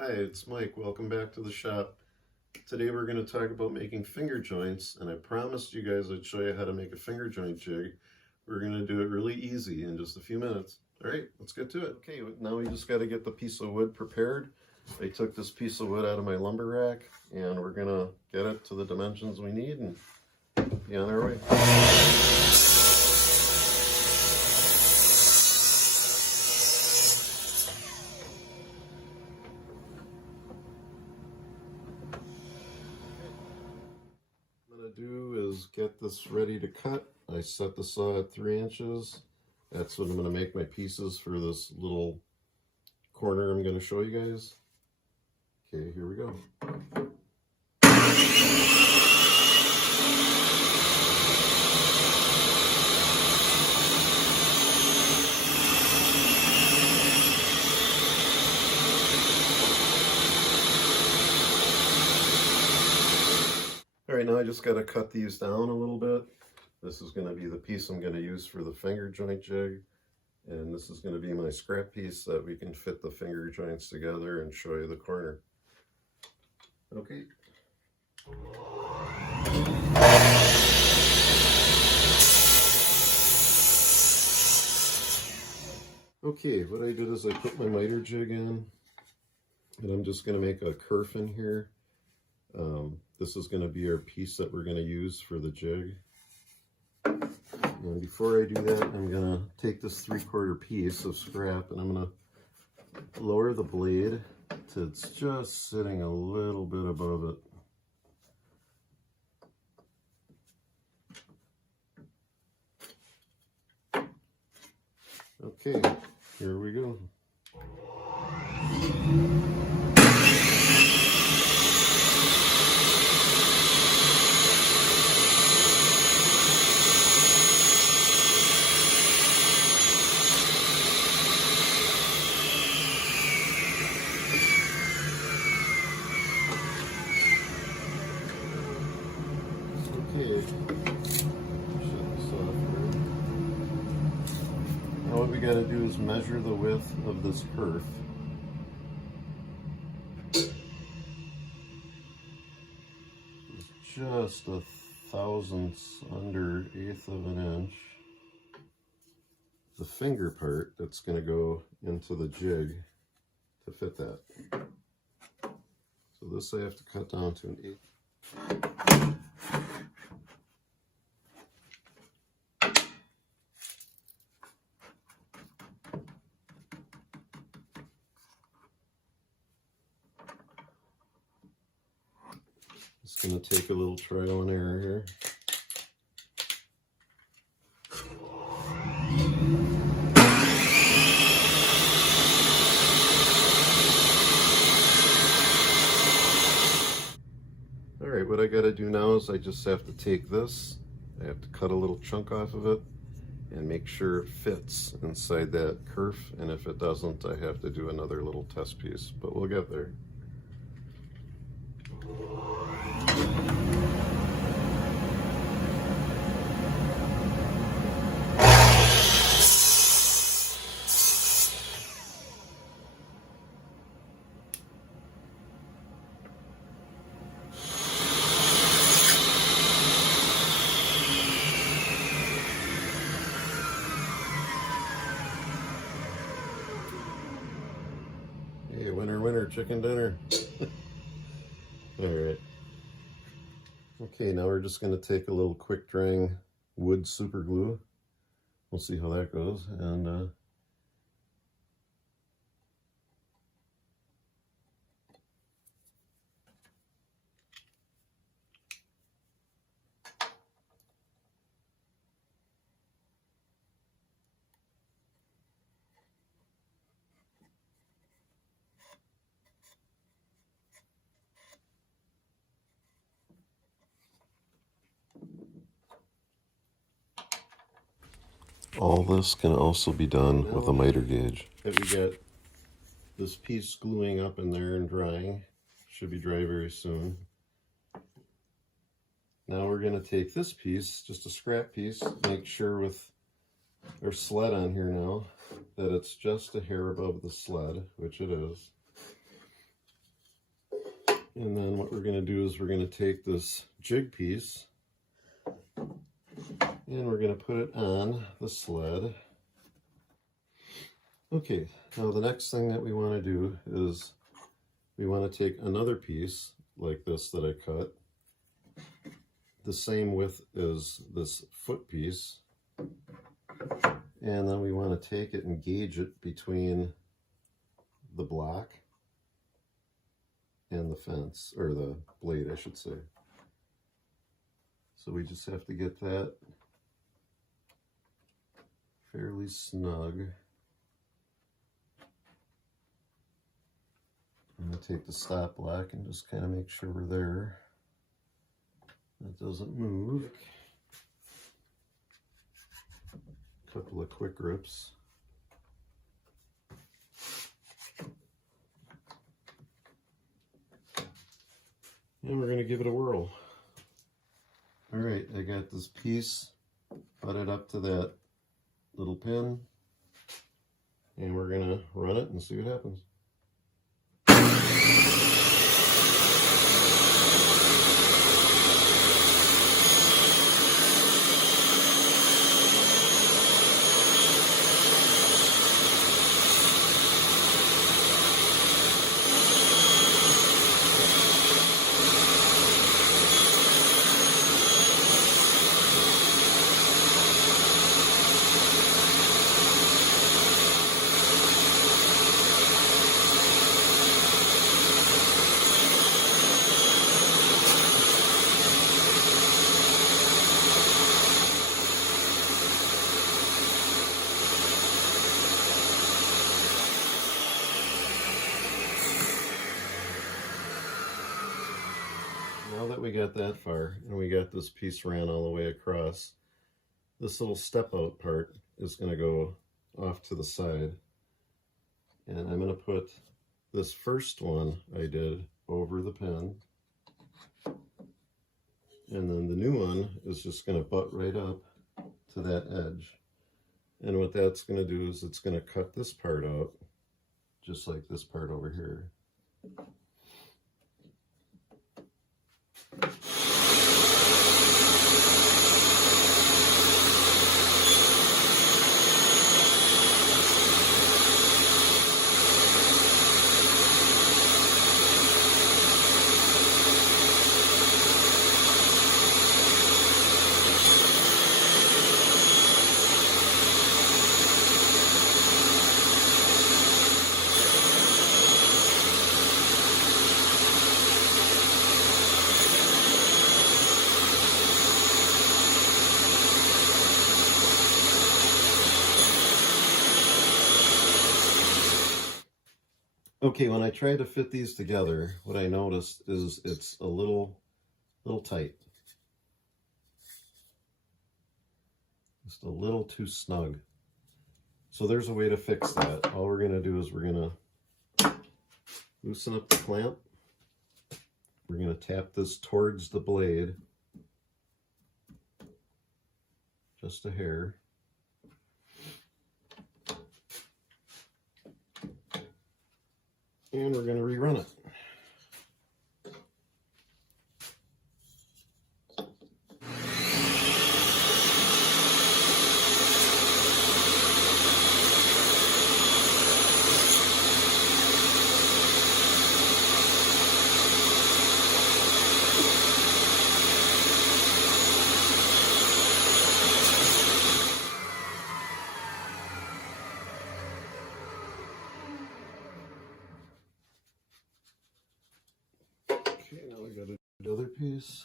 Hi, it's Mike. Welcome back to the shop. Today we're going to talk about making finger joints, and I promised you guys I'd show you how to make a finger joint jig. We're going to do it really easy in just a few minutes. All right, let's get to it. Okay, now we just got to get the piece of wood prepared. I took this piece of wood out of my lumber rack, and we're going to get it to the dimensions we need and be on our way. Do is get this ready to cut. I set the saw at 3 inches. That's what I'm going to make my pieces for this little corner I'm going to show you guys. Okay, here we go. Alright, now I just got to cut these down a little bit. This is going to be the piece I'm going to use for the finger joint jig. And this is going to be my scrap piece that we can fit the finger joints together and show you the corner. Okay. Okay, what I did is I put my miter jig in, and I'm just going to make a kerf in here. This is going to be our piece that we're going to use for the jig. And before I do that, I'm going to take this 3/4 piece of scrap and I'm going to lower the blade till it's just sitting a little bit above it. Okay, here we go. Okay, shut this off here. Now what we got to do is measure the width of this kerf. It's just 1/1000 under 1/8 of an inch. The finger part that's going to go into the jig to fit that. So this I have to cut down to an 1/8. It's going to take a little trial and error here. Alright, what I got to do now is I just have to take this, I have to cut a little chunk off of it and make sure it fits inside that kerf, and if it doesn't I have to do another little test piece, but we'll get there. Hey, winner, winner, chicken dinner. Alright. Okay, now we're just going to take a little quick drying wood super glue. We'll see how that goes. And all this can also be done with a miter gauge. We got this piece gluing up in there and drying. Should be dry very soon. Now we're going to take this piece, just a scrap piece, make sure with our sled on here now that it's just a hair above the sled, which it is. And then what we're going to do is we're going to take this jig piece and we're going to put it on the sled. Okay, now the next thing that we want to do is we want to take another piece like this that I cut, the same width as this foot piece, and then we want to take it and gauge it between the block and the fence, or the blade I should say. So we just have to get that fairly snug. I'm going to take the stop block and just kind of make sure we're there. That doesn't move. A couple of quick rips. And we're going to give it a whirl. All right, I got this piece butted up to that little pin, and we're going to run it and see what happens. Now that we got that far and we got this piece ran all the way across, this little step out part is going to go off to the side, and I'm going to put this first one I did over the pin, and then the new one is just going to butt right up to that edge. And what that's going to do is it's going to cut this part out just like this part over here. Okay, when I tried to fit these together, what I noticed is it's a little tight. Just a little too snug. So there's a way to fix that. All we're going to do is we're going to loosen up the clamp. We're going to tap this towards the blade, just a hair. And we're going to rerun it. Okay, now we got to do the other piece.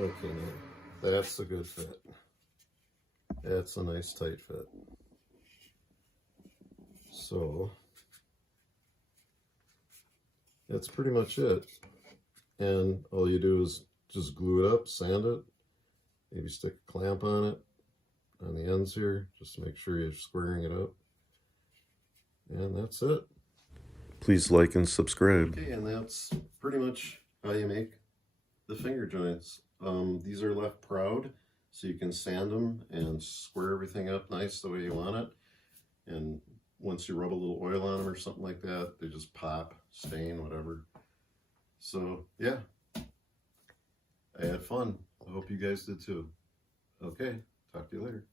Okay, now that's a good fit. That's a nice tight fit. So that's pretty much it. And all you do is just glue it up, sand it, maybe stick a clamp on it, on the ends here, just to make sure you're squaring it up. And that's it. Please like and subscribe. Okay, and that's pretty much how you make the finger joints. These are left proud, so you can sand them and square everything up nice the way you want it. And once you rub a little oil on them or something like that, they just pop, stain, whatever. So yeah, I had fun. I hope you guys did too. Okay, talk to you later.